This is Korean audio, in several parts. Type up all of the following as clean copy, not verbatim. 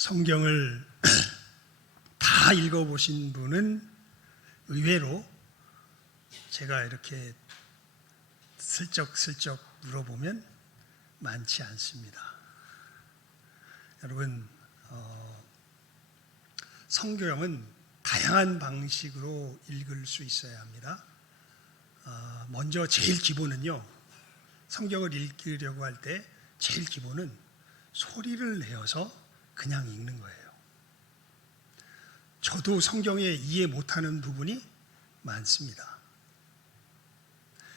성경을 다 읽어보신 분은 의외로 제가 이렇게 슬쩍슬쩍 물어보면 많지 않습니다. 여러분, 성경은 다양한 방식으로 읽을 수 있어야 합니다. 먼저 제일 기본은요, 성경을 읽으려고 할 때 제일 기본은 소리를 내어서 그냥 읽는 거예요. 저도 성경에 이해 못하는 부분이 많습니다.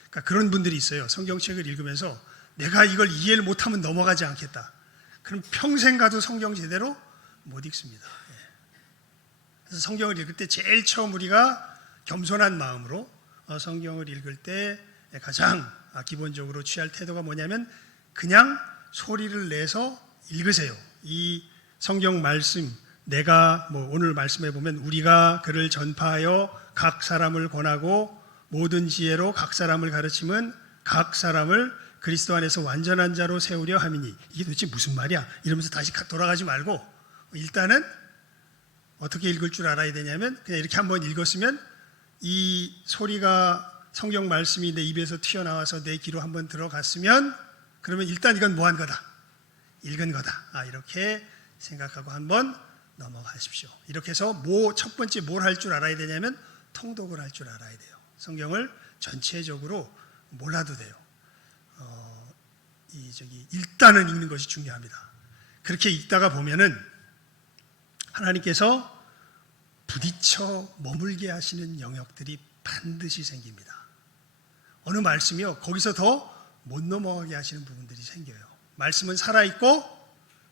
그러니까 그런 분들이 있어요. 성경책을 읽으면서 내가 이걸 이해를 못하면 넘어가지 않겠다. 그럼 평생 가도 성경 제대로 못 읽습니다. 그래서 성경을 읽을 때 제일 처음 우리가 겸손한 마음으로 성경을 읽을 때 가장 기본적으로 취할 태도가 뭐냐면 그냥 소리를 내서 읽으세요. 이 성경 말씀, 내가 오늘 말씀해 보면 우리가 그를 전파하여 각 사람을 권하고 모든 지혜로 각 사람을 가르치면 각 사람을 그리스도 안에서 완전한 자로 세우려 함이니, 이게 도대체 무슨 말이야? 이러면서 다시 돌아가지 말고 일단은 어떻게 읽을 줄 알아야 되냐면 그냥 이렇게 한번 읽었으면 이 소리가 성경 말씀이 내 입에서 튀어나와서 내 귀로 한번 들어갔으면 그러면 일단 이건 뭐한 거다? 읽은 거다. 이렇게 생각하고 한번 넘어가십시오. 이렇게 해서 첫 번째 뭘 할 줄 알아야 되냐면 통독을 할 줄 알아야 돼요. 성경을 전체적으로 몰라도 돼요. 일단은 읽는 것이 중요합니다. 그렇게 읽다가 보면은 하나님께서 부딪혀 머물게 하시는 영역들이 반드시 생깁니다. 어느 말씀이요, 거기서 더 못 넘어가게 하시는 부분들이 생겨요. 말씀은 살아있고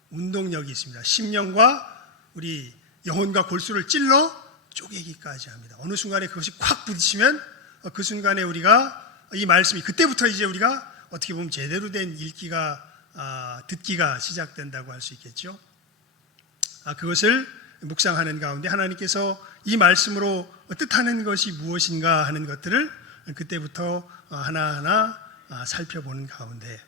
운동력이 있습니다. 심령과 우리 영혼과 골수를 찔러 쪼개기까지 합니다. 어느 순간에 그것이 콱 부딪히면 그 순간에 우리가 이 말씀이 그때부터 이제 우리가 어떻게 보면 제대로 된 듣기가 시작된다고 할 수 있겠죠. 그것을 묵상하는 가운데 하나님께서 이 말씀으로 뜻하는 것이 무엇인가 하는 것들을 그때부터 하나하나 살펴보는 가운데,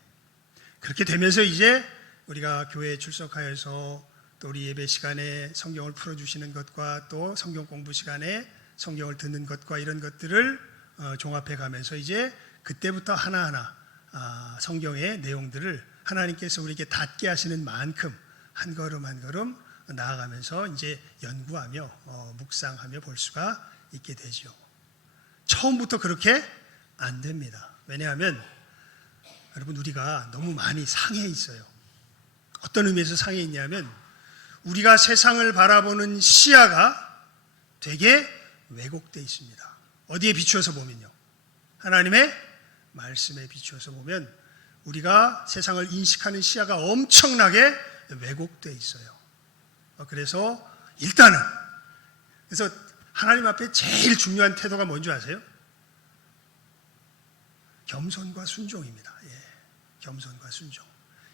그렇게 되면서 이제 우리가 교회에 출석하여서 또 우리 예배 시간에 성경을 풀어주시는 것과 또 성경 공부 시간에 성경을 듣는 것과 이런 것들을 종합해 가면서 이제 그때부터 하나하나 성경의 내용들을 하나님께서 우리에게 닿게 하시는 만큼 한 걸음 한 걸음 나아가면서 이제 연구하며 묵상하며 볼 수가 있게 되죠. 처음부터 그렇게 안 됩니다. 왜냐하면 여러분, 우리가 너무 많이 상해 있어요. 어떤 의미에서 상해 있냐면 우리가 세상을 바라보는 시야가 되게 왜곡되어 있습니다. 어디에 비추어서 보면요, 하나님의 말씀에 비추어서 보면 우리가 세상을 인식하는 시야가 엄청나게 왜곡되어 있어요. 그래서 일단은 하나님 앞에 제일 중요한 태도가 뭔지 아세요? 겸손과 순종입니다. 겸손과 순종.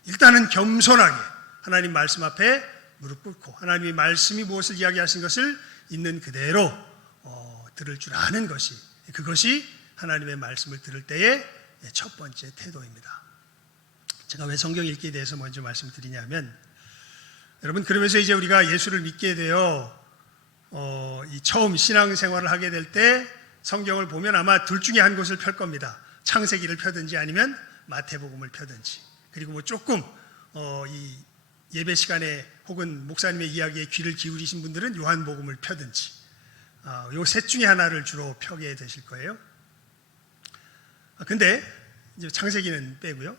일단은 겸손하게 하나님 말씀 앞에 무릎 꿇고 하나님의 말씀이 무엇을 이야기하신 것을 있는 그대로 들을 줄 아는 것이, 그것이 하나님의 말씀을 들을 때의 첫 번째 태도입니다. 제가 왜 성경 읽기에 대해서 먼저 말씀드리냐면, 여러분, 그러면서 이제 우리가 예수를 믿게 되어 처음 신앙생활을 하게 될 때 성경을 보면 아마 둘 중에 한 곳을 펼 겁니다. 창세기를 펴든지 아니면 마태복음을 펴든지, 그리고 조금 이 예배 시간에 혹은 목사님의 이야기에 귀를 기울이신 분들은 요한복음을 펴든지, 요 셋 중에 하나를 주로 펴게 되실 거예요. 근데 이제 창세기는 빼고요,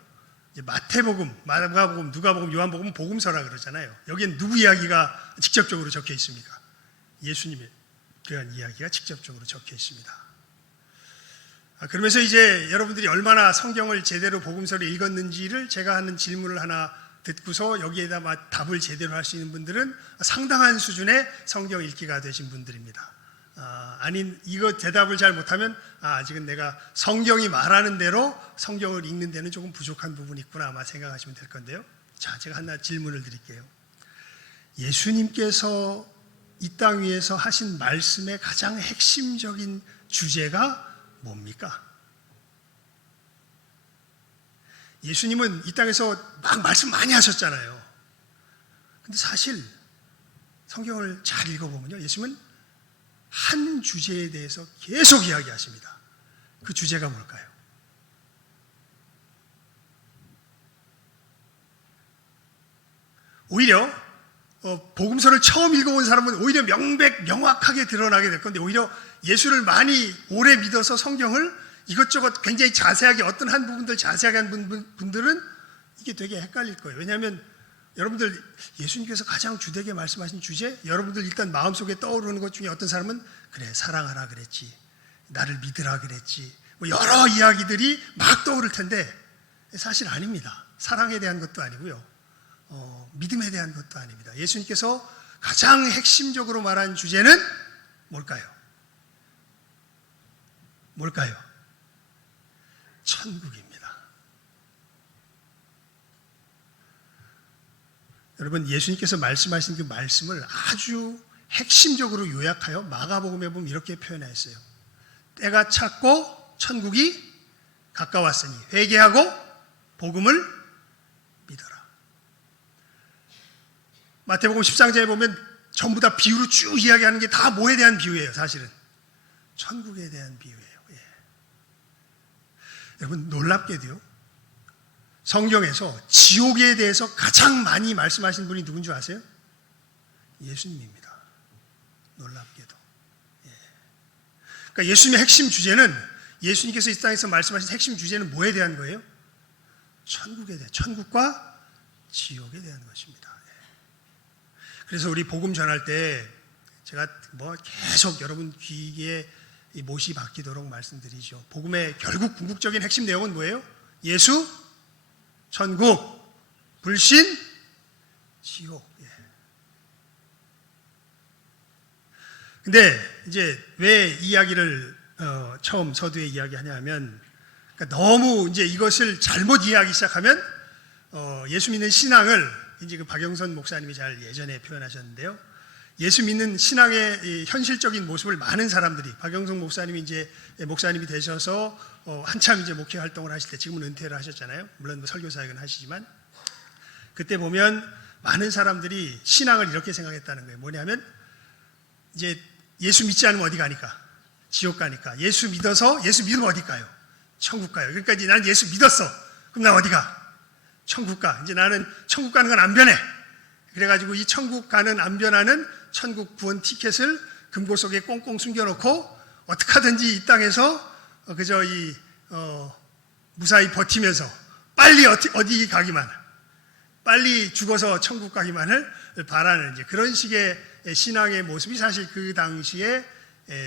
이제 마태복음, 마가복음, 누가복음, 요한복음 복음서라 그러잖아요. 여기엔 누구 이야기가 직접적으로 적혀 있습니까? 예수님의 그런 이야기가 직접적으로 적혀 있습니다. 그러면서 이제 여러분들이 얼마나 성경을 제대로 복음서를 읽었는지를 제가 하는 질문을 하나 듣고서 여기에다 답을 제대로 할 수 있는 분들은 상당한 수준의 성경 읽기가 되신 분들입니다. 이거 대답을 잘 못하면 아직은 내가 성경이 말하는 대로 성경을 읽는 데는 조금 부족한 부분이 있구나 아마 생각하시면 될 건데요. 자, 제가 하나 질문을 드릴게요. 예수님께서 이 땅 위에서 하신 말씀의 가장 핵심적인 주제가 뭡니까? 예수님은 이 땅에서 막 말씀 많이 하셨잖아요. 근데 사실 성경을 잘 읽어보면요, 예수님은 한 주제에 대해서 계속 이야기하십니다. 그 주제가 뭘까요? 오히려 복음서를 처음 읽어본 사람은 오히려 명확하게 드러나게 될 건데, 오히려 예수를 많이 오래 믿어서 성경을 이것저것 굉장히 자세하게, 어떤 한 부분들 자세하게 한 분들은 이게 되게 헷갈릴 거예요. 왜냐하면 여러분들 예수님께서 가장 주되게 말씀하신 주제, 여러분들 일단 마음속에 떠오르는 것 중에 어떤 사람은 그래 사랑하라 그랬지, 나를 믿으라 그랬지, 뭐 여러 이야기들이 막 떠오를 텐데 사실 아닙니다. 사랑에 대한 것도 아니고요, 믿음에 대한 것도 아닙니다. 예수님께서 가장 핵심적으로 말한 주제는 뭘까요? 천국입니다. 여러분, 예수님께서 말씀하신 그 말씀을 아주 핵심적으로 요약하여 마가복음에 보면 이렇게 표현했어요. 때가 찼고 천국이 가까웠으니 회개하고 복음을 믿어라. 마태복음 13장에 보면 전부 다 비유로 쭉 이야기하는 게 다 뭐에 대한 비유예요? 사실은 천국에 대한 비유예요. 예. 여러분, 놀랍게도요, 성경에서 지옥에 대해서 가장 많이 말씀하신 분이 누군 줄 아세요? 예수님입니다. 놀랍게도. 예. 그러니까 예수님의 핵심 주제는, 예수님께서 이 땅에서 말씀하신 핵심 주제는 뭐에 대한 거예요? 천국에 대한, 천국과 지옥에 대한 것입니다. 예. 그래서 우리 복음 전할 때 제가 계속 여러분 귀에 못이 박히도록 말씀드리죠. 복음의 결국 궁극적인 핵심 내용은 뭐예요? 예수, 천국, 불신, 지옥. 근데 이제 왜 이야기를 처음 서두에 이야기하냐 하면, 그러니까 너무 이제 이것을 잘못 이해하기 시작하면 예수 믿는 신앙을, 이제 그 박영선 목사님이 잘 예전에 표현하셨는데요, 예수 믿는 신앙의 현실적인 모습을 많은 사람들이, 박영선 목사님이 이제 목사님이 되셔서 한참 이제 목회 활동을 하실 때, 지금은 은퇴를 하셨잖아요. 물론 뭐 설교 사역은 하시지만, 그때 보면 많은 사람들이 신앙을 이렇게 생각했다는 거예요. 뭐냐면 이제 예수 믿지 않으면 어디 가니까? 지옥 가니까. 예수 믿으면 어디 가요? 천국 가요. 그러니까 이제 나는 예수 믿었어. 그럼 나 어디 가? 천국 가. 이제 나는 천국 가는 건 안 변해. 그래가지고 이 천국 가는 안 변하는 천국 구원 티켓을 금고 속에 꽁꽁 숨겨놓고 어떻게 하든지 이 땅에서 그저 무사히 버티면서 빨리 어디 가기만, 빨리 죽어서 천국 가기만을 바라는 이제 그런 식의 신앙의 모습이 사실 그 당시에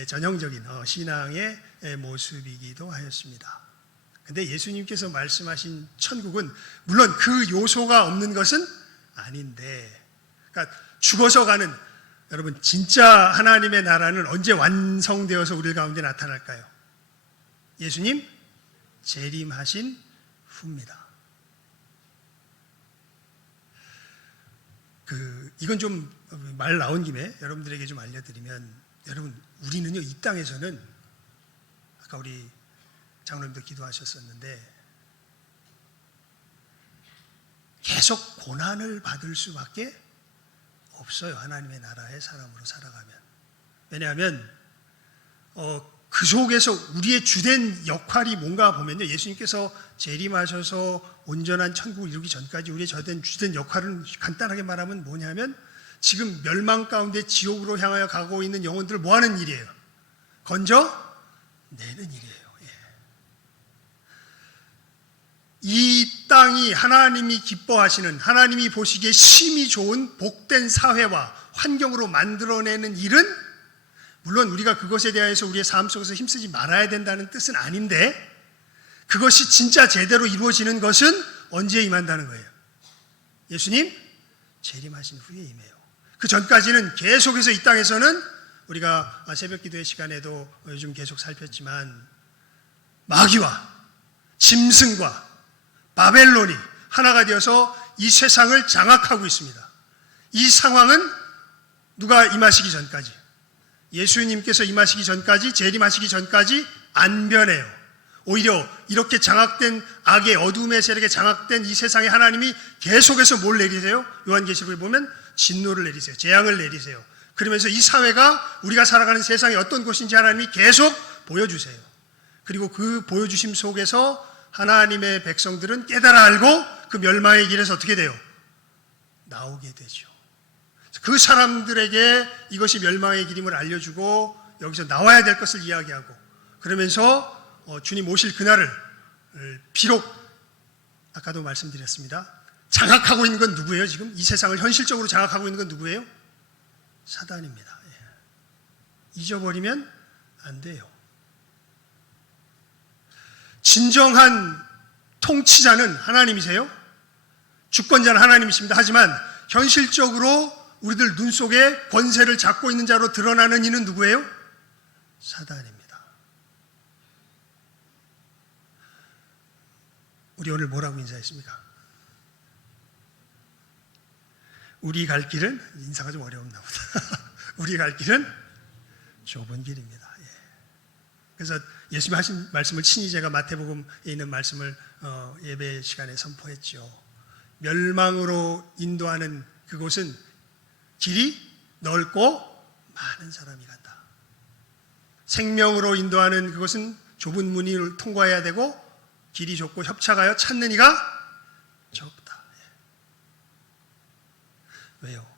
전형적인 신앙의 모습이기도 하였습니다. 근데 예수님께서 말씀하신 천국은 물론 그 요소가 없는 것은 아닌데, 그러니까 죽어서 가는, 여러분 진짜 하나님의 나라는 언제 완성되어서 우리 가운데 나타날까요? 예수님 재림하신 후입니다. 이건 좀 말 나온 김에 여러분들에게 좀 알려드리면, 여러분 우리는요 이 땅에서는, 아까 우리 장로님도 기도하셨었는데, 계속 고난을 받을 수밖에 없어요. 하나님의 나라의 사람으로 살아가면. 왜냐하면 그 속에서 우리의 주된 역할이 뭔가 보면요, 예수님께서 재림하셔서 온전한 천국을 이루기 전까지 우리의 주된 역할은 간단하게 말하면 뭐냐면, 지금 멸망 가운데 지옥으로 향하여 가고 있는 영혼들을 뭐하는 일이에요? 건져내는 일이에요. 이 땅이 하나님이 기뻐하시는, 하나님이 보시기에 심히 좋은 복된 사회와 환경으로 만들어내는 일은, 물론 우리가 그것에 대해서 우리의 삶 속에서 힘쓰지 말아야 된다는 뜻은 아닌데, 그것이 진짜 제대로 이루어지는 것은 언제 임한다는 거예요? 예수님 재림하신 후에 임해요. 그 전까지는 계속해서 이 땅에서는 우리가 새벽 기도의 시간에도 요즘 계속 살폈지만, 마귀와 짐승과 바벨론이 하나가 되어서 이 세상을 장악하고 있습니다. 이 상황은 누가 임하시기 전까지, 예수님께서 임하시기 전까지, 재림하시기 전까지 안 변해요. 오히려 이렇게 장악된, 악의 어둠의 세력에 장악된 이 세상에 하나님이 계속해서 뭘 내리세요? 요한계시록에 보면 진노를 내리세요. 재앙을 내리세요. 그러면서 이 사회가 우리가 살아가는 세상이 어떤 곳인지 하나님이 계속 보여주세요. 그리고 그 보여주심 속에서 하나님의 백성들은 깨달아 알고 그 멸망의 길에서 어떻게 돼요? 나오게 되죠. 그 사람들에게 이것이 멸망의 길임을 알려주고 여기서 나와야 될 것을 이야기하고 그러면서 주님 오실 그날을 비록 아까도 말씀드렸습니다. 장악하고 있는 건 누구예요? 지금 이 세상을 현실적으로 장악하고 있는 건 누구예요? 사단입니다. 잊어버리면 안 돼요. 진정한 통치자는 하나님이세요. 주권자는 하나님이십니다. 하지만 현실적으로 우리들 눈 속에 권세를 잡고 있는 자로 드러나는 이는 누구예요? 사단입니다. 우리 오늘 뭐라고 인사했습니까? 우리 갈 길은, 인사가 좀 어려웠나 보다. 우리 갈 길은 좁은 길입니다. 그래서 예수님이 하신 말씀을 친히 제가 마태복음에 있는 말씀을 예배 시간에 선포했죠. 멸망으로 인도하는 그곳은 길이 넓고 많은 사람이 간다. 생명으로 인도하는 그것은 좁은 문을 통과해야 되고 길이 좁고 협착하여 찾는 이가 적다. 왜요?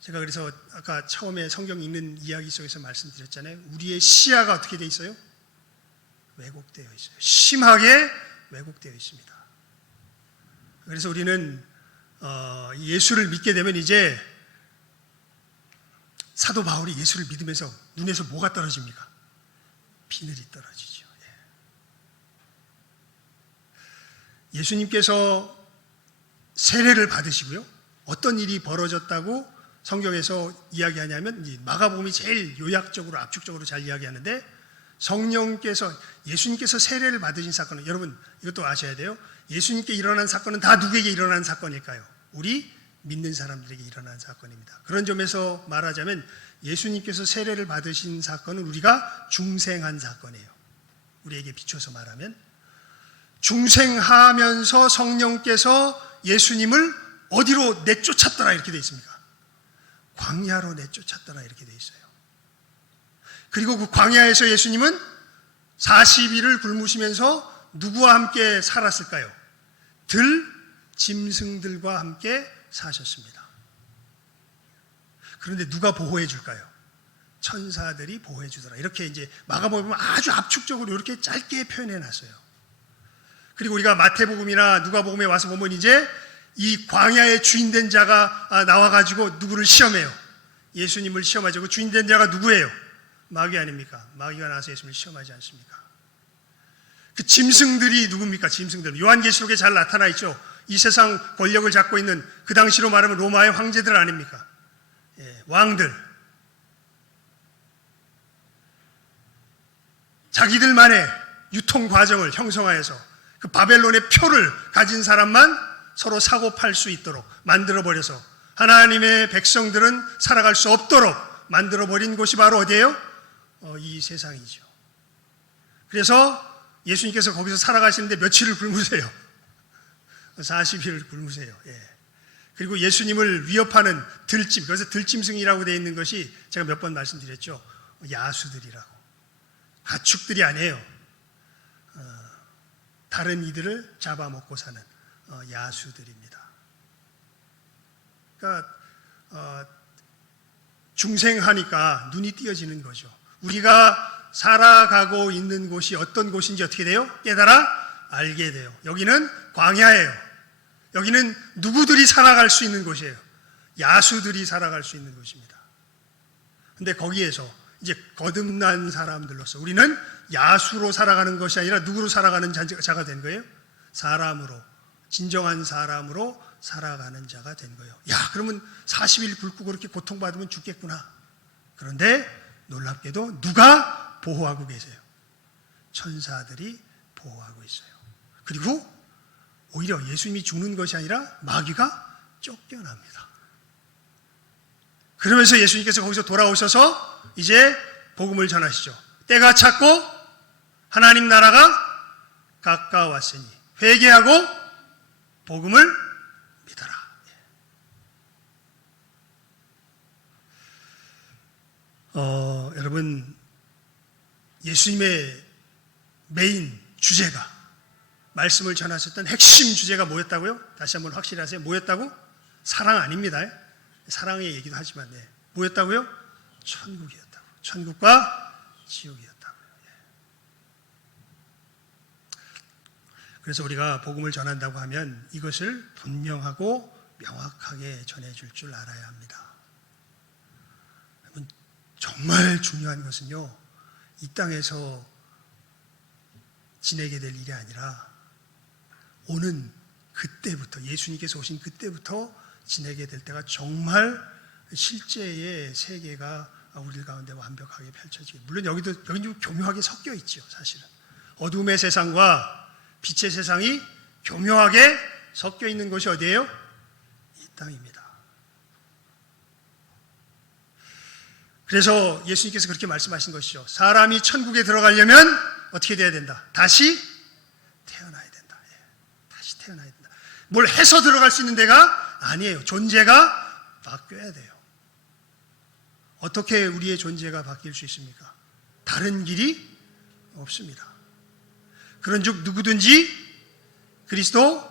제가 그래서 아까 처음에 성경 읽는 이야기 속에서 말씀드렸잖아요. 우리의 시야가 어떻게 되어 있어요? 왜곡되어 있어요. 심하게 왜곡되어 있습니다. 그래서 우리는 예수를 믿게 되면 이제 사도 바울이 예수를 믿으면서 눈에서 뭐가 떨어집니까? 비늘이 떨어지죠. 예수님께서 세례를 받으시고요. 어떤 일이 벌어졌다고 성경에서 이야기하냐면 마가복음이 제일 요약적으로 압축적으로 잘 이야기하는데 성령께서 예수님께서 세례를 받으신 사건은 여러분 이것도 아셔야 돼요. 예수님께 일어난 사건은 다 누구에게 일어난 사건일까요? 우리 믿는 사람들에게 일어난 사건입니다. 그런 점에서 말하자면 예수님께서 세례를 받으신 사건은 우리가 중생한 사건이에요. 우리에게 비춰서 말하면 중생하면서 성령께서 예수님을 어디로 내쫓았더라 이렇게 되어 있습니까? 광야로 내쫓았더라 이렇게 되어 있어요. 그리고 그 광야에서 예수님은 40일을 굶으시면서 누구와 함께 살았을까요? 짐승들과 함께 사셨습니다. 그런데 누가 보호해 줄까요? 천사들이 보호해 주더라. 이렇게 이제 마가복음은 아주 압축적으로 이렇게 짧게 표현해 놨어요. 그리고 우리가 마태복음이나 누가복음에 와서 보면 이제 이 광야의 주인된 자가 나와가지고 누구를 시험해요. 예수님을 시험하죠. 그 주인된 자가 누구예요? 마귀 아닙니까? 마귀가 나와서 예수님을 시험하지 않습니까? 그 짐승들이 누굽니까? 짐승들. 요한계시록에 잘 나타나 있죠. 이 세상 권력을 잡고 있는 그 당시로 말하면 로마의 황제들 아닙니까? 왕들. 자기들만의 유통 과정을 형성하여서 그 바벨론의 표를 가진 사람만 서로 사고 팔 수 있도록 만들어버려서 하나님의 백성들은 살아갈 수 없도록 만들어버린 곳이 바로 어디예요? 이 세상이죠. 그래서 예수님께서 거기서 살아가시는데 며칠을 굶으세요. 40일을 굶으세요. 그리고 예수님을 위협하는 들짐, 그래서 들짐승이라고 되어 있는 것이 제가 몇 번 말씀드렸죠. 야수들이라고. 가축들이 아니에요. 다른 이들을 잡아먹고 사는 야수들입니다. 그러니까 중생하니까 눈이 띄어지는 거죠. 우리가 살아가고 있는 곳이 어떤 곳인지 어떻게 돼요? 깨달아 알게 돼요. 여기는 광야예요. 여기는 누구들이 살아갈 수 있는 곳이에요. 야수들이 살아갈 수 있는 곳입니다. 근데 거기에서 이제 거듭난 사람들로서 우리는 야수로 살아가는 것이 아니라 누구로 살아가는 자가 된 거예요? 사람으로, 진정한 사람으로 살아가는 자가 된 거예요. 야, 그러면 40일 굶고 그렇게 고통받으면 죽겠구나. 그런데 놀랍게도 누가 보호하고 계세요? 천사들이 보호하고 있어요. 그리고 오히려 예수님이 죽는 것이 아니라 마귀가 쫓겨납니다. 그러면서 예수님께서 거기서 돌아오셔서 이제 복음을 전하시죠. 때가 찼고 하나님 나라가 가까웠으니 회개하고 복음을 믿어라. 여러분, 예수님의 메인 주제가, 말씀을 전하셨던 핵심 주제가 뭐였다고요? 다시 한번 확실히 하세요. 뭐였다고? 사랑 아닙니다. 사랑의 얘기도 하지만 뭐였다고요? 천국이었다고. 천국과 지옥이었다고요. 그래서 우리가 복음을 전한다고 하면 이것을 분명하고 명확하게 전해줄 줄 알아야 합니다. 정말 중요한 것은요, 이 땅에서 지내게 될 일이 아니라 오는 그때부터, 예수님께서 오신 그때부터 지내게 될 때가 정말 실제의 세계가 우리 가운데 완벽하게 펼쳐지게. 물론 여기 좀 교묘하게 섞여 있죠, 사실은. 어둠의 세상과 빛의 세상이 교묘하게 섞여 있는 곳이 어디예요? 이 땅입니다. 그래서 예수님께서 그렇게 말씀하신 것이죠. 사람이 천국에 들어가려면 어떻게 돼야 된다? 다시 태어나야 된다. 다시 태어나야 된다. 뭘 해서 들어갈 수 있는 데가 아니에요. 존재가 바뀌어야 돼요. 어떻게 우리의 존재가 바뀔 수 있습니까? 다른 길이 없습니다. 그런즉 누구든지 그리스도,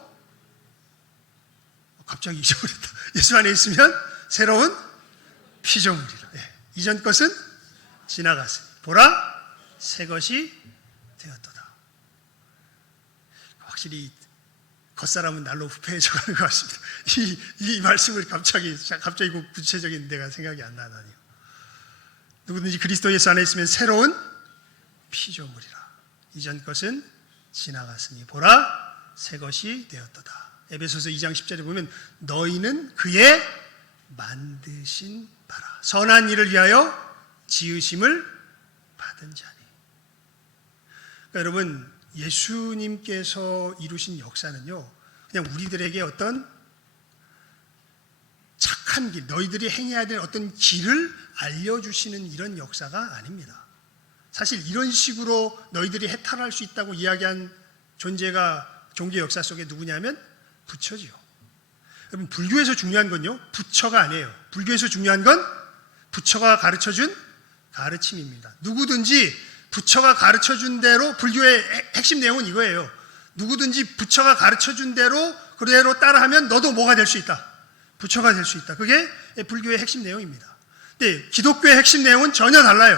갑자기 잊어버렸다. 예수 안에 있으면 새로운 피조물이라. 이전 것은 지나갔으니 보라 새 것이 되었도다. 확실히 겉사람은 날로 부패해져가는 것 같습니다. 이 말씀을 갑자기 구체적인 데가 생각이 안 나다니요. 누구든지 그리스도 예수 안에 있으면 새로운 피조물이라. 이전 것은 지나갔으니 보라 새 것이 되었도다. 에베소서 2장 10절에 보면 너희는 그의 만드신 바라 선한 일을 위하여 지으심을 받은 자니. 그러니까 여러분, 예수님께서 이루신 역사는요, 그냥 우리들에게 어떤 착한 길, 너희들이 행해야 될 어떤 길을 알려주시는 이런 역사가 아닙니다. 사실 이런 식으로 너희들이 해탈할 수 있다고 이야기한 존재가 종교 역사 속에 누구냐면 부처지요. 여러분, 불교에서 중요한 건요, 부처가 아니에요. 불교에서 중요한 건 부처가 가르쳐준 가르침입니다. 누구든지 부처가 가르쳐준 대로, 불교의 핵심 내용은 이거예요. 누구든지 부처가 가르쳐준 대로 그대로 따라하면 너도 뭐가 될 수 있다? 부처가 될 수 있다. 그게 불교의 핵심 내용입니다. 근데 기독교의 핵심 내용은 전혀 달라요.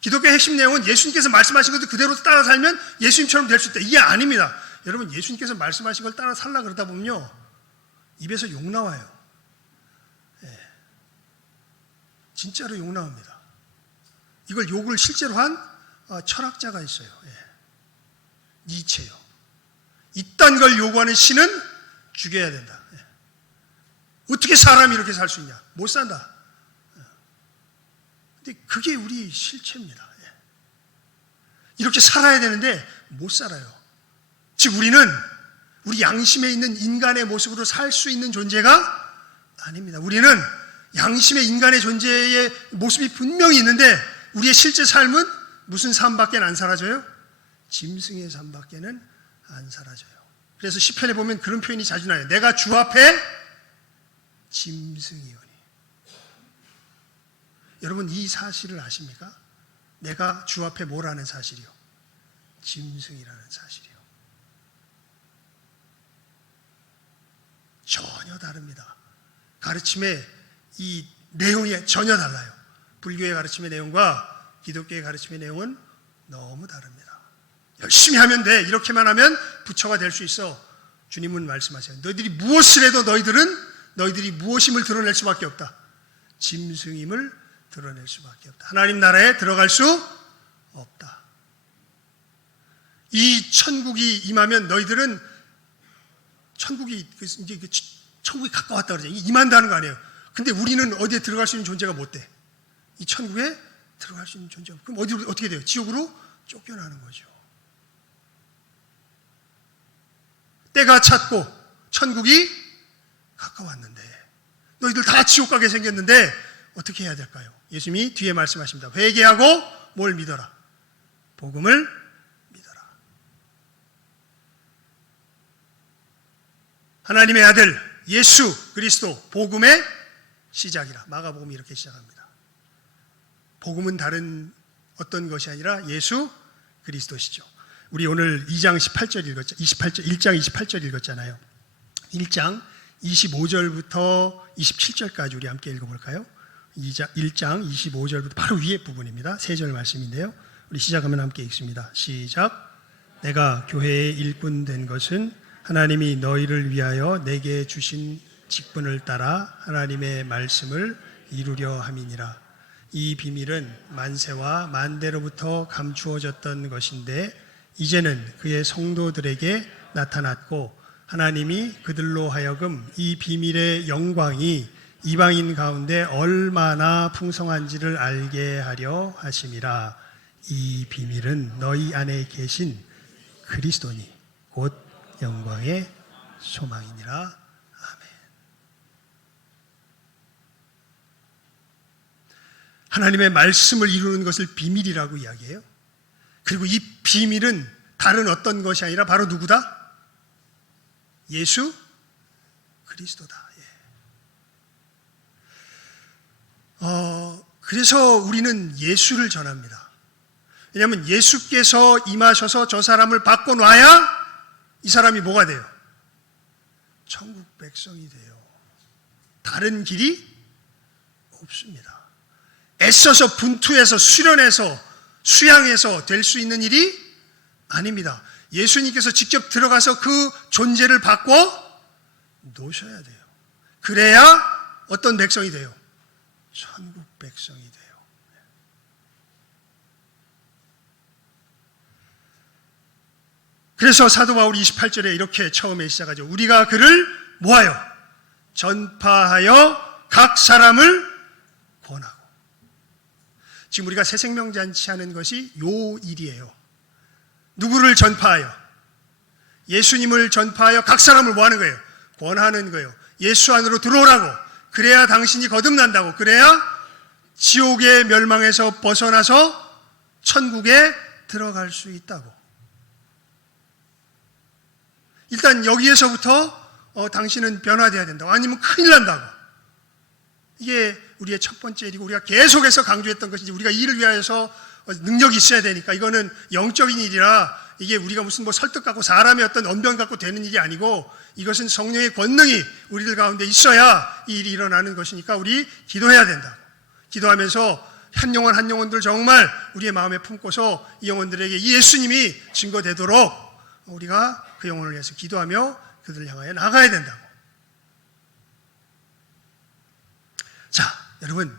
기독교의 핵심 내용은 예수님께서 말씀하신 것도 그대로 따라 살면 예수님처럼 될 수 있다. 이게 아닙니다. 여러분, 예수님께서 말씀하신 걸 따라 살라 그러다 보면요, 입에서 욕 나와요. 진짜로 욕 나옵니다. 이걸 욕을 실제로 한 철학자가 있어요. 니체요. 이딴 걸 요구하는 신은 죽여야 된다. 어떻게 사람이 이렇게 살 수 있냐? 못 산다. 근데 그게 우리 실체입니다. 이렇게 살아야 되는데 못 살아요. 즉 우리는 우리 양심에 있는 인간의 모습으로 살 수 있는 존재가 아닙니다. 우리는 양심의 인간의 존재의 모습이 분명히 있는데 우리의 실제 삶은 무슨 삶밖에 안 사라져요? 짐승의 삶밖에는 안 사라져요. 그래서 시편에 보면 그런 표현이 자주 나요. 내가 주 앞에 짐승이오니. 여러분, 이 사실을 아십니까? 내가 주 앞에 뭐라는 사실이요? 짐승이라는 사실이요. 전혀 다릅니다. 가르침의 이 내용이 전혀 달라요. 불교의 가르침의 내용과 기독교의 가르침의 내용은 너무 다릅니다. 열심히 하면 돼. 이렇게만 하면 부처가 될 수 있어. 주님은 말씀하세요. 너희들이 무엇을 해도 너희들이 무엇임을 드러낼 수밖에 없다. 짐승임을 드러낼 수밖에 없다. 하나님 나라에 들어갈 수 없다. 이 천국이 임하면 너희들은 천국이 가까웠다 그러죠. 임한다는 거 아니에요. 근데 우리는 어디에 들어갈 수 있는 존재가 못 돼. 이 천국에 들어갈 수 있는 존재가. 그럼 어떻게 돼요? 지옥으로 쫓겨나는 거죠. 때가 찼고 천국이 가까웠는데 너희들 다 지옥 가게 생겼는데 어떻게 해야 될까요? 예수님이 뒤에 말씀하십니다. 회개하고 뭘 믿어라? 복음을 믿어라. 하나님의 아들 예수 그리스도 복음의 시작이라. 마가복음이 이렇게 시작합니다. 복음은 다른 어떤 것이 아니라 예수 그리스도시죠. 우리 오늘 2장 18절 읽었죠. 1장 28절 읽었잖아요. 1장 25절부터 27절까지 우리 함께 읽어볼까요? 1장 25절부터 바로 위에 부분입니다. 3절 말씀인데요. 우리 시작하면 함께 읽습니다. 시작. 내가 교회의 일꾼 된 것은 하나님이 너희를 위하여 내게 주신 직분을 따라 하나님의 말씀을 이루려 함이니라. 이 비밀은 만세와 만대로부터 감추어졌던 것인데 이제는 그의 성도들에게 나타났고 하나님이 그들로 하여금 이 비밀의 영광이 이방인 가운데 얼마나 풍성한지를 알게 하려 하심이라. 이 비밀은 너희 안에 계신 그리스도니 곧 영광의 소망이니라. 아멘. 하나님의 말씀을 이루는 것을 비밀이라고 이야기해요. 그리고 이 비밀은 다른 어떤 것이 아니라 바로 누구다? 예수 그리스도다. 그래서 우리는 예수를 전합니다. 왜냐하면 예수께서 임하셔서 저 사람을 바꿔놔야 이 사람이 뭐가 돼요? 천국 백성이 돼요. 다른 길이 없습니다. 애써서 분투해서 수련해서 수양해서 될 수 있는 일이 아닙니다. 예수님께서 직접 들어가서 그 존재를 바꿔 놓으셔야 돼요. 그래야 어떤 백성이 돼요? 천국 백성이 돼요. 그래서 사도 바울이 28절에 이렇게 처음에 시작하죠. 우리가 그를 뭐하여? 전파하여 각 사람을 권하고. 지금 우리가 새생명잔치 하는 것이 요 일이에요. 누구를 전파하여? 예수님을 전파하여 각 사람을 뭐 하는 거예요? 권하는 거예요. 예수 안으로 들어오라고. 그래야 당신이 거듭난다고. 그래야 지옥의 멸망에서 벗어나서 천국에 들어갈 수 있다고. 일단 여기에서부터 당신은 변화되어야 된다고. 아니면 큰일 난다고. 이게 우리의 첫 번째 일이고 우리가 계속해서 강조했던 것이지 우리가 이를 위하여서 능력이 있어야 되니까 이거는 영적인 일이라 이게 우리가 무슨 뭐 설득 갖고 사람의 어떤 언변 갖고 되는 일이 아니고 이것은 성령의 권능이 우리들 가운데 있어야 이 일이 일어나는 것이니까 우리 기도해야 된다. 기도하면서 한 영혼 한 영혼들 정말 우리의 마음에 품고서 이 영혼들에게 이 예수님이 증거되도록 우리가 그 영혼을 위해서 기도하며 그들을 향하여 나가야 된다고. 자, 여러분,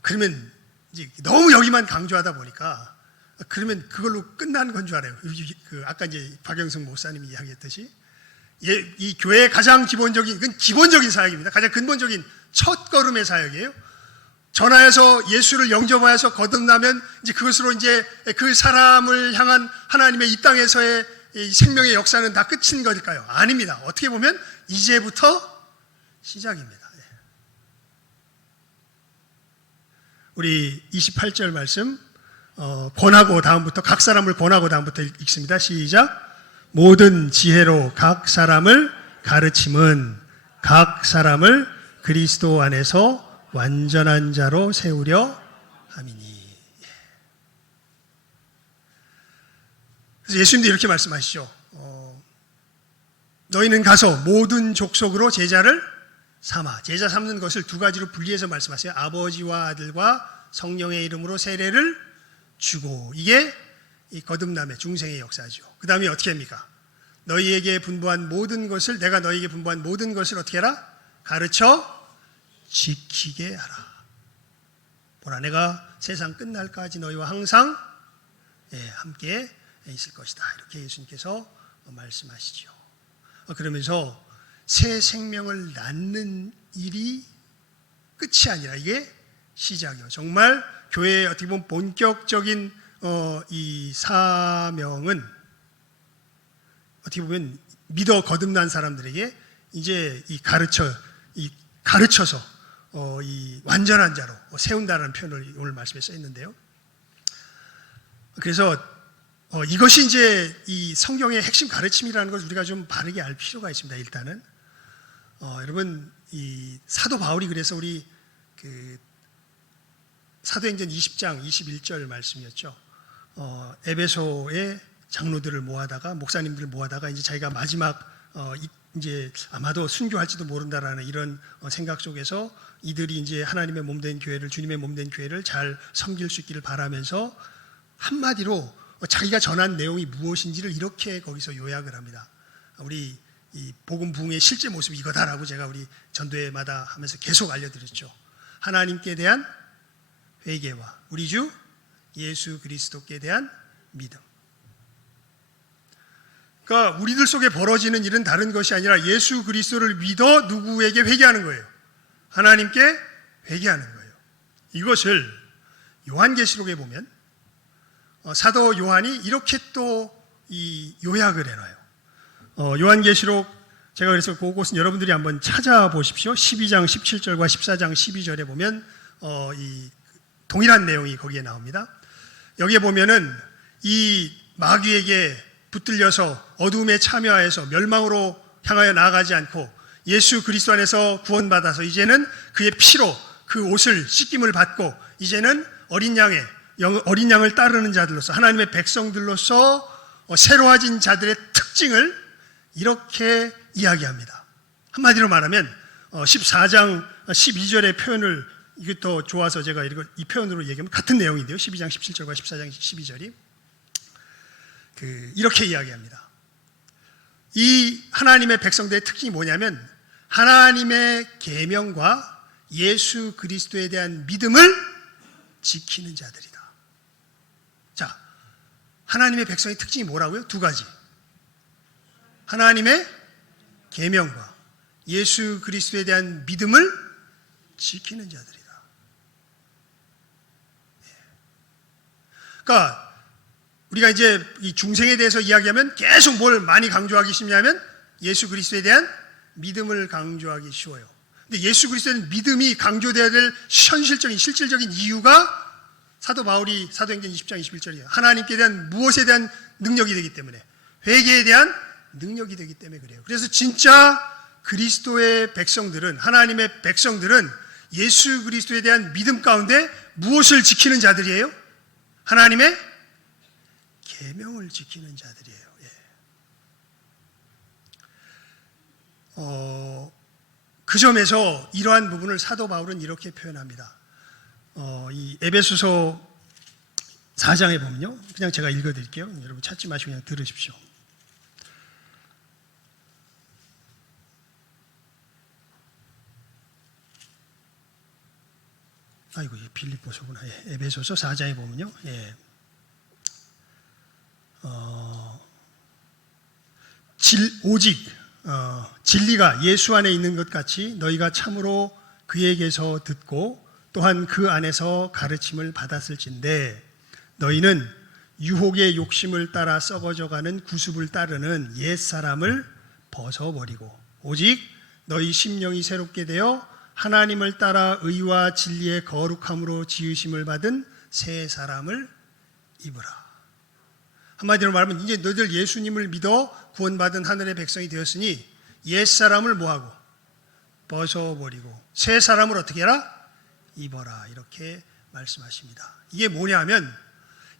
그러면 이제 너무 여기만 강조하다 보니까 그러면 그걸로 끝나는 건 줄 알아요. 아까 이제 박영성 목사님이 이야기했듯이 이 교회의 가장 기본적인, 그건 기본적인 사역입니다. 가장 근본적인 첫 걸음의 사역이에요. 전하여서 예수를 영접하여서 거듭나면 이제 그것으로 이제 그 사람을 향한 하나님의 이 땅에서의 이 생명의 역사는 다 끝인 걸까요? 아닙니다. 어떻게 보면 이제부터 시작입니다. 우리 28절 말씀 권하고 다음부터 각 사람을 권하고 다음부터 읽습니다. 시작. 모든 지혜로 각 사람을 가르침은 각 사람을 그리스도 안에서 완전한 자로 세우려 함이니. 그래서 예수님도 이렇게 말씀하시죠. 너희는 가서 모든 족속으로 제자를 삼아. 제자 삼는 것을 두 가지로 분리해서 말씀하세요. 아버지와 아들과 성령의 이름으로 세례를 주고. 이게 이 거듭남의 중생의 역사죠. 그 다음에 어떻게 합니까? 너희에게 분부한 모든 것을, 내가 너희에게 분부한 모든 것을 어떻게 해라? 가르쳐 지키게 하라. 보라, 내가 세상 끝날까지 너희와 항상 함께 있을 것이다. 이렇게 예수님께서 말씀하시죠. 그러면서 새 생명을 낳는 일이 끝이 아니라 이게 시작이에요. 정말 교회의 어떻게 보면 본격적인 이 사명은 어떻게 보면 믿어 거듭난 사람들에게 이제 가르쳐서 이 완전한 자로 세운다는 표현을 오늘 말씀에 써 있는데요. 그래서 이것이 이제 이 성경의 핵심 가르침이라는 것을 우리가 좀 바르게 알 필요가 있습니다. 일단은 여러분 이 사도 바울이 그래서 우리 사도행전 20장 21절 말씀이었죠. 에베소의 장로들을 모아다가 목사님들을 모아다가 이제 자기가 마지막 이제 아마도 순교할지도 모른다라는 이런 생각 속에서 이들이 이제 하나님의 몸된 교회를, 주님의 몸된 교회를 잘 섬길 수 있기를 바라면서 한마디로 자기가 전한 내용이 무엇인지를 이렇게 거기서 요약을 합니다. 우리 이 복음 부흥의 실제 모습이 이거다라고 제가 우리 전도회마다 하면서 계속 알려드렸죠. 하나님께 대한 회개와 우리 주 예수 그리스도께 대한 믿음. 그러니까 우리들 속에 벌어지는 일은 다른 것이 아니라 예수 그리스도를 믿어 누구에게 회개하는 거예요. 하나님께 회개하는 거예요. 이것을 요한계시록에 보면 사도 요한이 이렇게 또 이 요약을 해놔요. 요한계시록 제가 그래서 그것은 여러분들이 한번 찾아보십시오. 12장 17절과 14장 12절에 보면 이 동일한 내용이 거기에 나옵니다. 여기에 보면은 이 마귀에게 붙들려서 어둠에 참여하여서 멸망으로 향하여 나아가지 않고 예수 그리스도 안에서 구원받아서 이제는 그의 피로 그 옷을 씻김을 받고 이제는 어린 양을 따르는 자들로서 하나님의 백성들로서 새로워진 자들의 특징을 이렇게 이야기합니다. 한마디로 말하면 14장 12절의 표현을 이게 더 좋아서 제가 이 표현으로 얘기하면 같은 내용인데요. 12장 17절과 14장 12절이 이렇게 이야기합니다. 이 하나님의 백성들의 특징이 뭐냐면 하나님의 계명과 예수 그리스도에 대한 믿음을 지키는 자들이다. 자, 하나님의 백성의 특징이 뭐라고요? 두 가지. 하나님의 계명과 예수 그리스도에 대한 믿음을 지키는 자들이다. 그러니까 우리가 이제 이 중생에 대해서 이야기하면 계속 뭘 많이 강조하기 쉽냐면 예수 그리스도에 대한 믿음을 강조하기 쉬워요. 근데 예수 그리스도에 대한 믿음이 강조되어야 될 현실적인 실질적인 이유가 사도 바울이 사도행전 20장 21절이에요. 하나님께 대한 무엇에 대한 능력이 되기 때문에, 회개에 대한 능력이 되기 때문에 그래요. 그래서 진짜 그리스도의 백성들은, 하나님의 백성들은 예수 그리스도에 대한 믿음 가운데 무엇을 지키는 자들이에요? 하나님의 계명을 지키는 자들이에요. 그 점에서 이러한 부분을 사도 바울은 이렇게 표현합니다. 이 에베소서 4장에 보면요, 그냥 제가 읽어드릴게요. 여러분 찾지 마시고 그냥 들으십시오. 아이고, 빌립보서구나. 에베소서 4장에 보면요, 오직 진리가 예수 안에 있는 것 같이 너희가 참으로 그에게서 듣고 또한 그 안에서 가르침을 받았을진데 너희는 유혹의 욕심을 따라 썩어져가는 구습을 따르는 옛사람을 벗어버리고 오직 너희 심령이 새롭게 되어 하나님을 따라 의와 진리의 거룩함으로 지으심을 받은 새 사람을 입으라. 한마디로 말하면 이제 너희들 예수님을 믿어 구원받은 하늘의 백성이 되었으니 옛사람을 뭐하고? 벗어버리고 새 사람을 어떻게 해라? 입어라. 이렇게 말씀하십니다. 이게 뭐냐면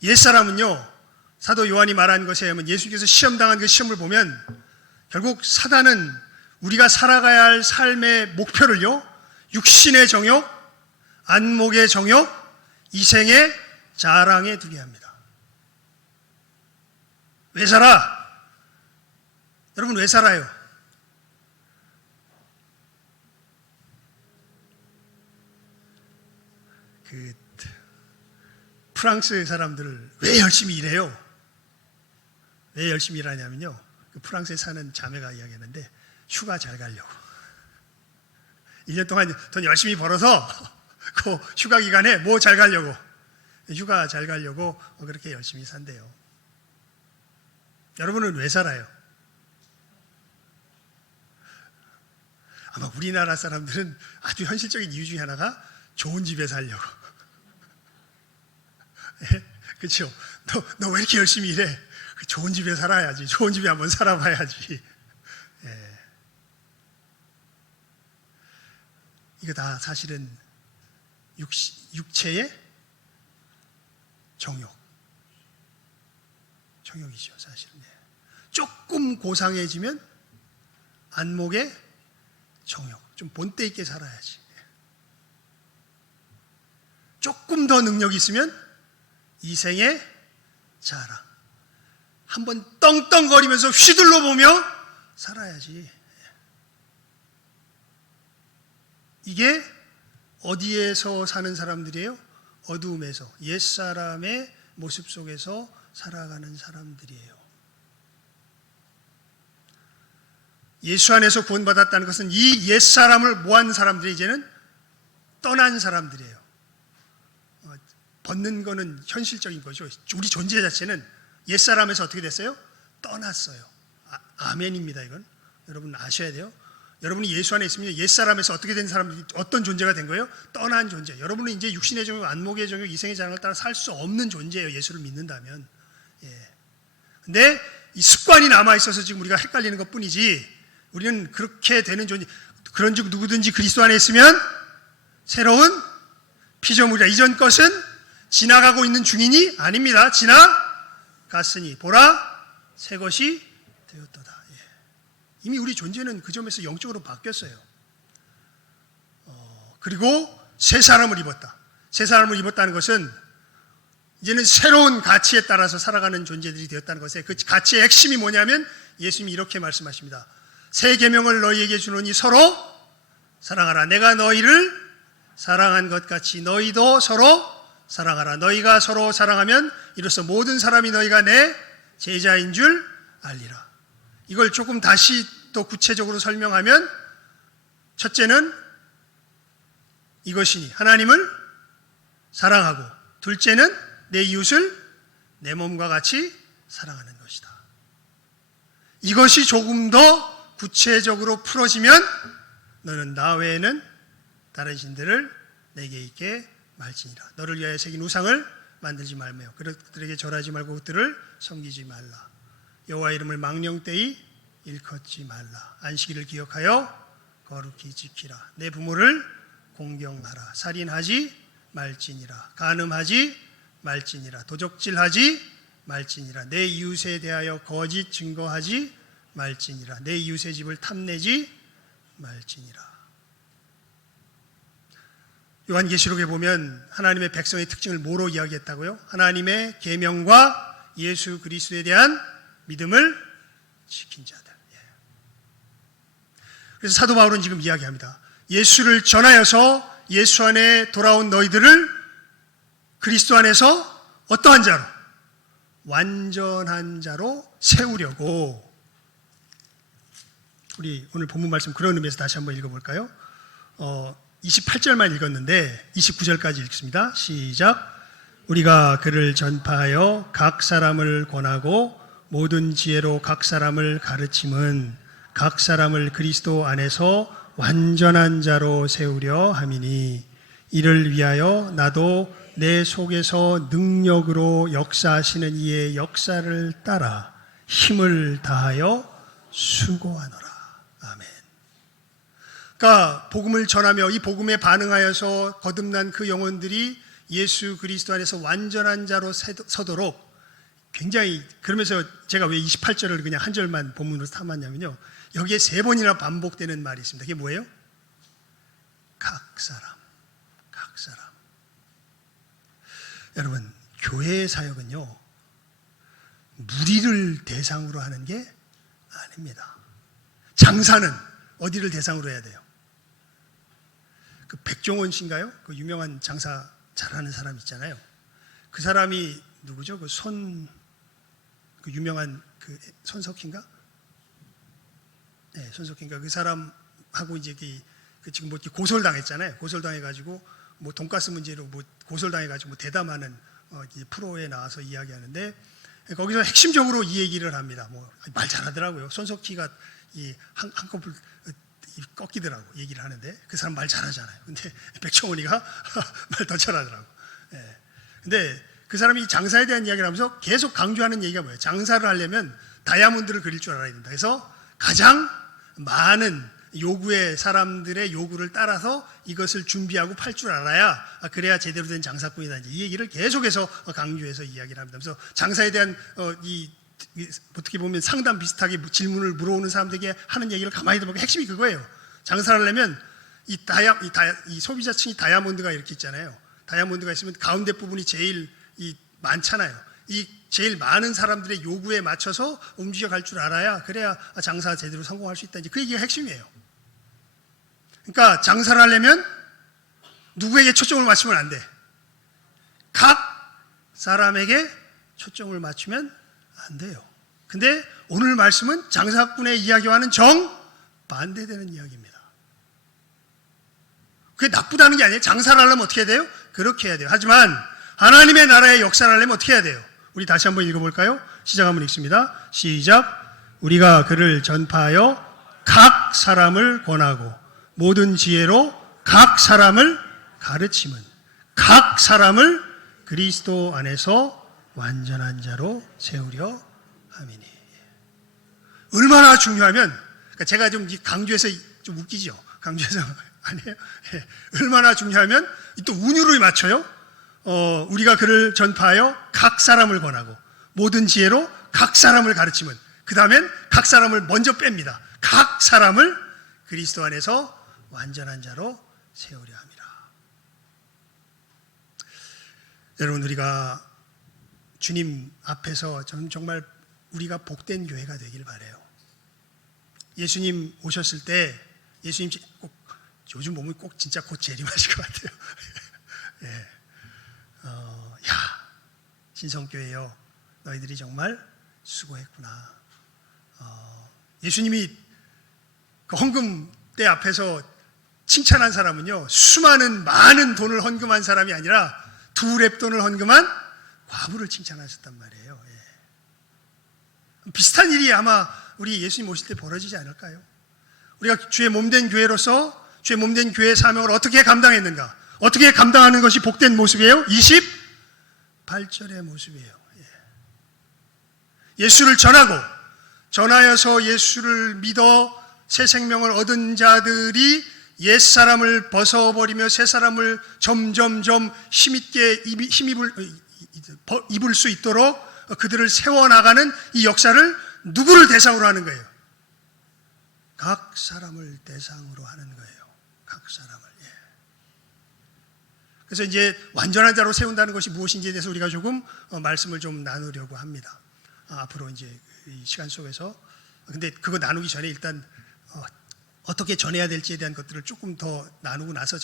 옛사람은요, 사도 요한이 말한 것에 의하면 예수께서 시험당한 그 시험을 보면 결국 사단은 우리가 살아가야 할 삶의 목표를요, 육신의 정욕, 안목의 정욕, 이생의 자랑에 두게 합니다. 왜 살아? 여러분 왜 살아요? 프랑스 사람들을 왜 열심히 일해요? 왜 열심히 일하냐면요, 프랑스에 사는 자매가 이야기했는데 휴가 잘 가려고 1년 동안 돈 열심히 벌어서 그 휴가 기간에 뭐 잘 가려고, 휴가 잘 가려고 그렇게 열심히 산대요. 여러분은 왜 살아요? 아마 우리나라 사람들은 아주 현실적인 이유 중에 하나가 좋은 집에 살려고. 그렇죠? 너 왜 이렇게 열심히 일해? 좋은 집에 살아야지. 좋은 집에 한번 살아봐야지. 이거 다 사실은 육체의 정욕이죠, 사실은. 조금 고상해지면 안목의 정욕, 좀 본때 있게 살아야지. 조금 더 능력이 있으면 이생의 자랑, 한번 떵떵거리면서 휘둘러 보며 살아야지. 이게 어디에서 사는 사람들이에요? 어두움에서, 옛사람의 모습 속에서 살아가는 사람들이에요. 예수 안에서 구원받았다는 것은 이 옛사람을 모한 사람들이 이제는 떠난 사람들이에요. 벗는 거는 현실적인 거죠. 우리 존재 자체는 옛사람에서 어떻게 됐어요? 떠났어요. 아멘입니다. 이건 여러분 아셔야 돼요. 여러분이 예수 안에 있으면 옛사람에서 어떻게 된 사람들이 어떤 존재가 된 거예요? 떠난 존재. 여러분은 이제 육신의 정욕, 안목의 정욕, 이생의 자랑을 따라 살 수 없는 존재예요. 예수를 믿는다면. 근데 이 습관이 남아있어서 지금 우리가 헷갈리는 것 뿐이지, 우리는 그렇게 되는 존재. 그런즉 누구든지 그리스도 안에 있으면 새로운 피조물이라. 이전 것은 지나가고 있는 중이니 아닙니다. 지나갔으니 보라 새 것이 되었도다. 이미 우리 존재는 그 점에서 영적으로 바뀌었어요. 그리고 새 사람을 입었다. 새 사람을 입었다는 것은 이제는 새로운 가치에 따라서 살아가는 존재들이 되었다는 것에, 그 가치의 핵심이 뭐냐면 예수님이 이렇게 말씀하십니다. 새 계명을 너희에게 주노니 서로 사랑하라. 내가 너희를 사랑한 것 같이 너희도 서로 사랑하라. 너희가 서로 사랑하면 이로써 모든 사람이 너희가 내 제자인 줄 알리라. 이걸 조금 다시 또 구체적으로 설명하면, 첫째는 이것이니 하나님을 사랑하고, 둘째는 내 이웃을 내 몸과 같이 사랑하는 것이다. 이것이 조금 더 구체적으로 풀어지면 너는 나 외에는 다른 신들을 내게 있게 말지니라. 너를 위하여 새긴 우상을 만들지 말며 그들에게 절하지 말고 그들을 섬기지 말라. 여호와 이름을 망령되이 일컫지 말라. 안식일을 기억하여 거룩히 지키라. 내 부모를 공경하라. 살인하지 말지니라. 간음하지 말지니라. 도적질하지 말지니라. 내 이웃에 대하여 거짓 증거하지 말지니라. 내 이웃의 집을 탐내지 말지니라. 요한계시록에 보면 하나님의 백성의 특징을 뭐로 이야기했다고요? 하나님의 계명과 예수 그리스도에 대한 믿음을 지킨 자들. 그래서 사도 바울은 지금 이야기합니다. 예수를 전하여서 예수 안에 돌아온 너희들을 그리스도 안에서 어떠한 자로? 완전한 자로 세우려고. 우리 오늘 본문 말씀 그런 의미에서 다시 한번 읽어볼까요? 28절만 읽었는데 29절까지 읽습니다. 시작. 우리가 그를 전파하여 각 사람을 권하고 모든 지혜로 각 사람을 가르침은 각 사람을 그리스도 안에서 완전한 자로 세우려 함이니, 이를 위하여 나도 내 속에서 능력으로 역사하시는 이의 역사를 따라 힘을 다하여 수고하노라. 아멘. 그러니까 복음을 전하며 이 복음에 반응하여서 거듭난 그 영혼들이 예수 그리스도 안에서 완전한 자로 서도록, 굉장히, 그러면서 제가 왜 28절을 그냥 한 절만 본문으로 삼았냐면요, 여기에 3번이나 반복되는 말이 있습니다. 그게 뭐예요? 각 사람. 여러분, 교회의 사역은요, 무리를 대상으로 하는 게 아닙니다. 장사는 어디를 대상으로 해야 돼요? 그 백종원 씨인가요? 그 유명한 장사 잘하는 사람 있잖아요. 그 사람이 누구죠? 그 유명한 그 손석희인가? 네, 손석희인가? 그 사람하고 이제 그 지금 뭐 고소당했잖아요. 고소당해가지고 뭐 돈가스 문제로 뭐 고소당해가지고 뭐 대담하는 프로에 나와서 이야기하는데, 거기서 핵심적으로 이 얘기를 합니다. 뭐 말 잘하더라고요. 손석희가 이 한꺼풀 꺾이더라고 얘기를 하는데, 그 사람 말 잘하잖아요. 근데 백종원이가 말 더 잘하더라고. 예. 근데 그 사람이 장사에 대한 이야기를 하면서 계속 강조하는 얘기가 뭐예요? 장사를 하려면 다이아몬드를 그릴 줄 알아야 된다. 그래서 가장 많은 요구에 사람들의 요구를 따라서 이것을 준비하고 팔 줄 알아야 그래야 제대로 된 장사꾼이다. 이 얘기를 계속해서 강조해서 이야기를 합니다. 그래서 장사에 대한 어떻게 보면 상담 비슷하게 질문을 물어오는 사람들에게 하는 얘기를 가만히 들어보면 핵심이 그거예요. 장사를 하려면 이 소비자층이 다이아몬드가 이렇게 있잖아요. 다이아몬드가 있으면 가운데 부분이 제일 많잖아요. 이 제일 많은 사람들의 요구에 맞춰서 움직여갈 줄 알아야 그래야 장사 제대로 성공할 수 있다. 이제 그 얘기가 핵심이에요. 그러니까 장사를 하려면 누구에게 초점을 맞추면 안 돼. 각 사람에게 초점을 맞추면 안 돼요. 근데 오늘 말씀은 장사꾼의 이야기와는 정반대되는 이야기입니다. 그게 나쁘다는 게 아니에요. 장사를 하려면 어떻게 해야 돼요? 그렇게 해야 돼요. 하지만 하나님의 나라의 역사를 하려면 어떻게 해야 돼요? 우리 다시 한번 읽어볼까요? 시작 한번 읽습니다. 시작. 우리가 그를 전파하여 각 사람을 권하고 모든 지혜로 각 사람을 가르침은 각 사람을 그리스도 안에서 완전한 자로 세우려 함이니. 얼마나 중요하면, 그러니까 제가 좀 강조해서 좀 웃기죠? 강조해서 아니에요? 예. 얼마나 중요하면 또 운율을 맞춰요. 우리가 그를 전파하여 각 사람을 권하고 모든 지혜로 각 사람을 가르치면, 그 다음엔 각 사람을 먼저 뺍니다. 각 사람을 그리스도 안에서 완전한 자로 세우려 합니다. 여러분, 우리가 주님 앞에서 정말 우리가 복된 교회가 되길 바라요. 예수님 오셨을 때 예수님 꼭 요즘 보면 꼭 진짜 곧 재림하실 것 같아요. 예. 야, 신성교회여, 너희들이 정말 수고했구나. 예수님이 그 헌금대 앞에서 칭찬한 사람은요, 많은 돈을 헌금한 사람이 아니라 2렙돈을 헌금한 과부를 칭찬하셨단 말이에요. 예. 비슷한 일이 아마 우리 예수님 오실 때 벌어지지 않을까요? 우리가 주의 몸된 교회로서 주의 몸된 교회의 사명을 어떻게 감당했는가? 어떻게 감당하는 것이 복된 모습이에요? 28절의 모습이에요. 예. 예수를 전하여서 예수를 믿어 새 생명을 얻은 자들이 옛사람을 벗어버리며 새 사람을 점점점 힘있게 입을 수 있도록 그들을 세워나가는 이 역사를 누구를 대상으로 하는 거예요? 각 사람을 대상으로 하는 거예요. 각 사람을. 예. 그래서 이제 완전한 자로 세운다는 것이 무엇인지에 대해서 우리가 조금 말씀을 좀 나누려고 합니다. 앞으로 이제 이 시간 속에서. 근데 그거 나누기 전에 일단 어떻게 전해야 될지에 대한 것들을 조금 더 나누고 나서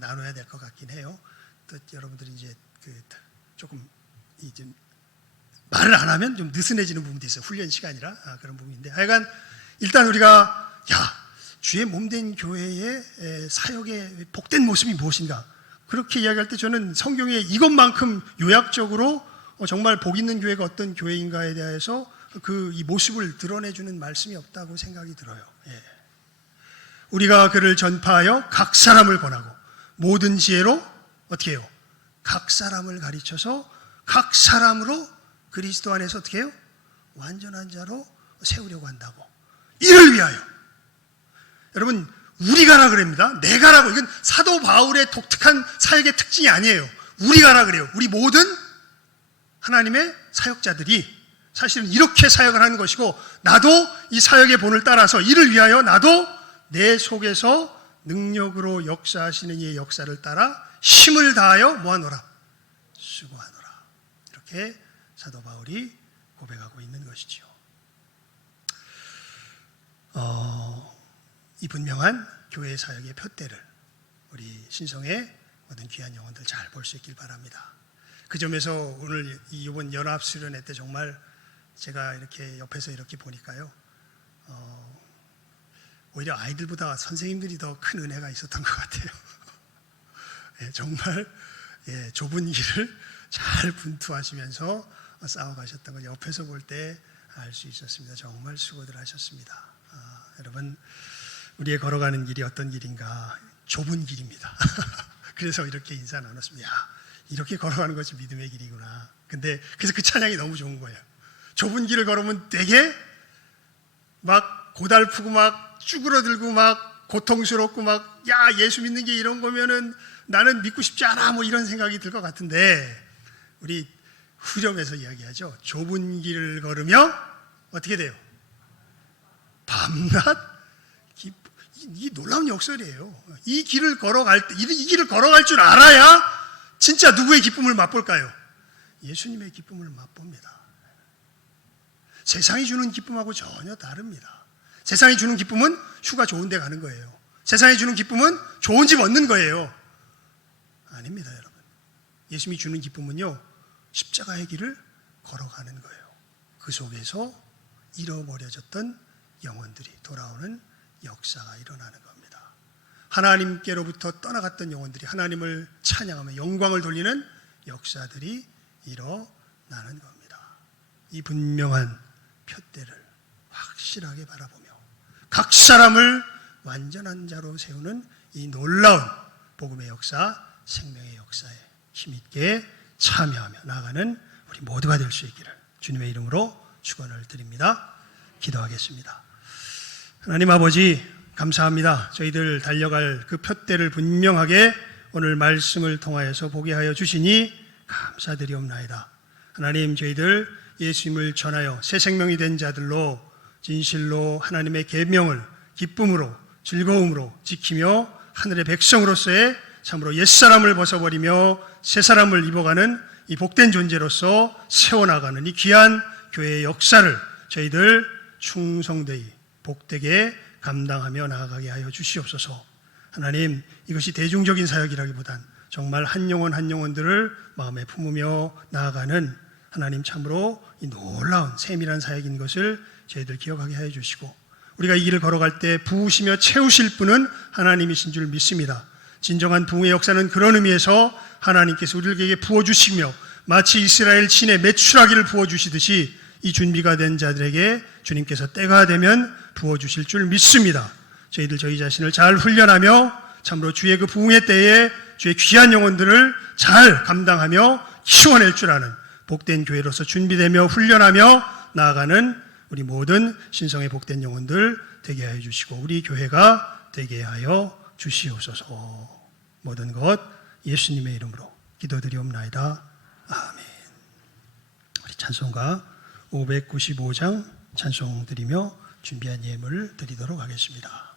나눠야 될 것 같긴 해요. 또 여러분들이 이제 조금 이제 말을 안 하면 좀 느슨해지는 부분도 있어요. 훈련 시간이라 그런 부분인데, 하여간 일단 우리가 주의 몸된 교회의 사역의 복된 모습이 무엇인가, 그렇게 이야기할 때 저는 성경에 이것만큼 요약적으로 정말 복 있는 교회가 어떤 교회인가에 대해서 이 모습을 드러내주는 말씀이 없다고 생각이 들어요. 예. 우리가 그를 전파하여 각 사람을 권하고 모든 지혜로 어떻게 해요? 각 사람을 가르쳐서 각 사람으로 그리스도 안에서 어떻게 해요? 완전한 자로 세우려고 한다고. 이를 위하여. 여러분, 우리가라 그럽니다. 내가라고. 이건 사도 바울의 독특한 사역의 특징이 아니에요. 우리가라 그래요. 우리 모든 하나님의 사역자들이 사실은 이렇게 사역을 하는 것이고, 나도 이 사역의 본을 따라서 이를 위하여 나도 내 속에서 능력으로 역사하시는 이의 역사를 따라 힘을 다하여 뭐하노라? 수고하노라. 이렇게 사도 바울이 고백하고 있는 것이지요. 이 분명한 교회 사역의 표대를 우리 신성의 모든 귀한 영혼들 잘 볼 수 있길 바랍니다. 그 점에서 오늘 이번 연합 수련회 때 정말 제가 이렇게 옆에서 이렇게 보니까요, 오히려 아이들보다 선생님들이 더 큰 은혜가 있었던 것 같아요. 예, 정말 좁은 길을 잘 분투하시면서 싸워가셨던 걸 옆에서 볼 때 알 수 있었습니다. 정말 수고들 하셨습니다. 여러분, 우리의 걸어가는 길이 어떤 길인가? 좁은 길입니다. 그래서 이렇게 인사 나눴습니다. 이렇게 걸어가는 것이 믿음의 길이구나. 그래서 그 찬양이 너무 좋은 거예요. 좁은 길을 걸으면 되게 막 고달프고 막 쭈그러들고 막 고통스럽고 막 야 예수 믿는 게 이런 거면은 나는 믿고 싶지 않아 뭐 이런 생각이 들 것 같은데 우리 후렴에서 이야기하죠. 좁은 길을 걸으며 어떻게 돼요? 밤낮 이 놀라운 역설이에요. 이 길을 걸어갈 때 이 길을 걸어갈 줄 알아야 진짜 누구의 기쁨을 맛볼까요? 예수님의 기쁨을 맛봅니다. 세상이 주는 기쁨하고 전혀 다릅니다. 세상이 주는 기쁨은 휴가 좋은 데 가는 거예요. 세상이 주는 기쁨은 좋은 집 얻는 거예요. 아닙니다, 여러분. 예수님이 주는 기쁨은요, 십자가의 길을 걸어가는 거예요. 그 속에서 잃어버려졌던 영혼들이 돌아오는 역사가 일어나는 겁니다. 하나님께로부터 떠나갔던 영혼들이 하나님을 찬양하며 영광을 돌리는 역사들이 일어나는 겁니다. 이 분명한 표대를 확실하게 바라보며 각 사람을 완전한 자로 세우는 이 놀라운 복음의 역사, 생명의 역사에 힘있게 참여하며 나아가는 우리 모두가 될 수 있기를 주님의 이름으로 축원을 드립니다. 기도하겠습니다. 하나님 아버지 감사합니다. 저희들 달려갈 그 표대를 분명하게 오늘 말씀을 통하여서 보게 하여 주시니 감사드리옵나이다. 하나님 저희들 예수님을 전하여 새 생명이 된 자들로 진실로 하나님의 계명을 기쁨으로 즐거움으로 지키며 하늘의 백성으로서의 참으로 옛사람을 벗어버리며 새사람을 입어가는 이 복된 존재로서 세워나가는 이 귀한 교회의 역사를 저희들 충성되이 복되게 감당하며 나아가게 하여 주시옵소서. 하나님 이것이 대중적인 사역이라기보단 정말 한 영혼 한 영혼들을 마음에 품으며 나아가는 하나님 참으로 이 놀라운 세밀한 사역인 것을 저희들 기억하게 하여 주시고 우리가 이 길을 걸어갈 때 부으시며 채우실 분은 하나님이신 줄 믿습니다. 진정한 부흥의 역사는 그런 의미에서 하나님께서 우리에게 부어주시며 마치 이스라엘 진에 메추라기를 부어주시듯이 이 준비가 된 자들에게 주님께서 때가 되면 부어주실 줄 믿습니다. 저희들 저희 자신을 잘 훈련하며 참으로 주의 그 부흥의 때에 주의 귀한 영혼들을 잘 감당하며 키워낼 줄 아는 복된 교회로서 준비되며 훈련하며 나아가는 우리 모든 신성의 복된 영혼들 되게 하여 주시고 우리 교회가 되게 하여 주시옵소서. 모든 것 예수님의 이름으로 기도드리옵나이다. 아멘. 우리 찬송가 595장 찬송 드리며 준비한 예물 드리도록 하겠습니다.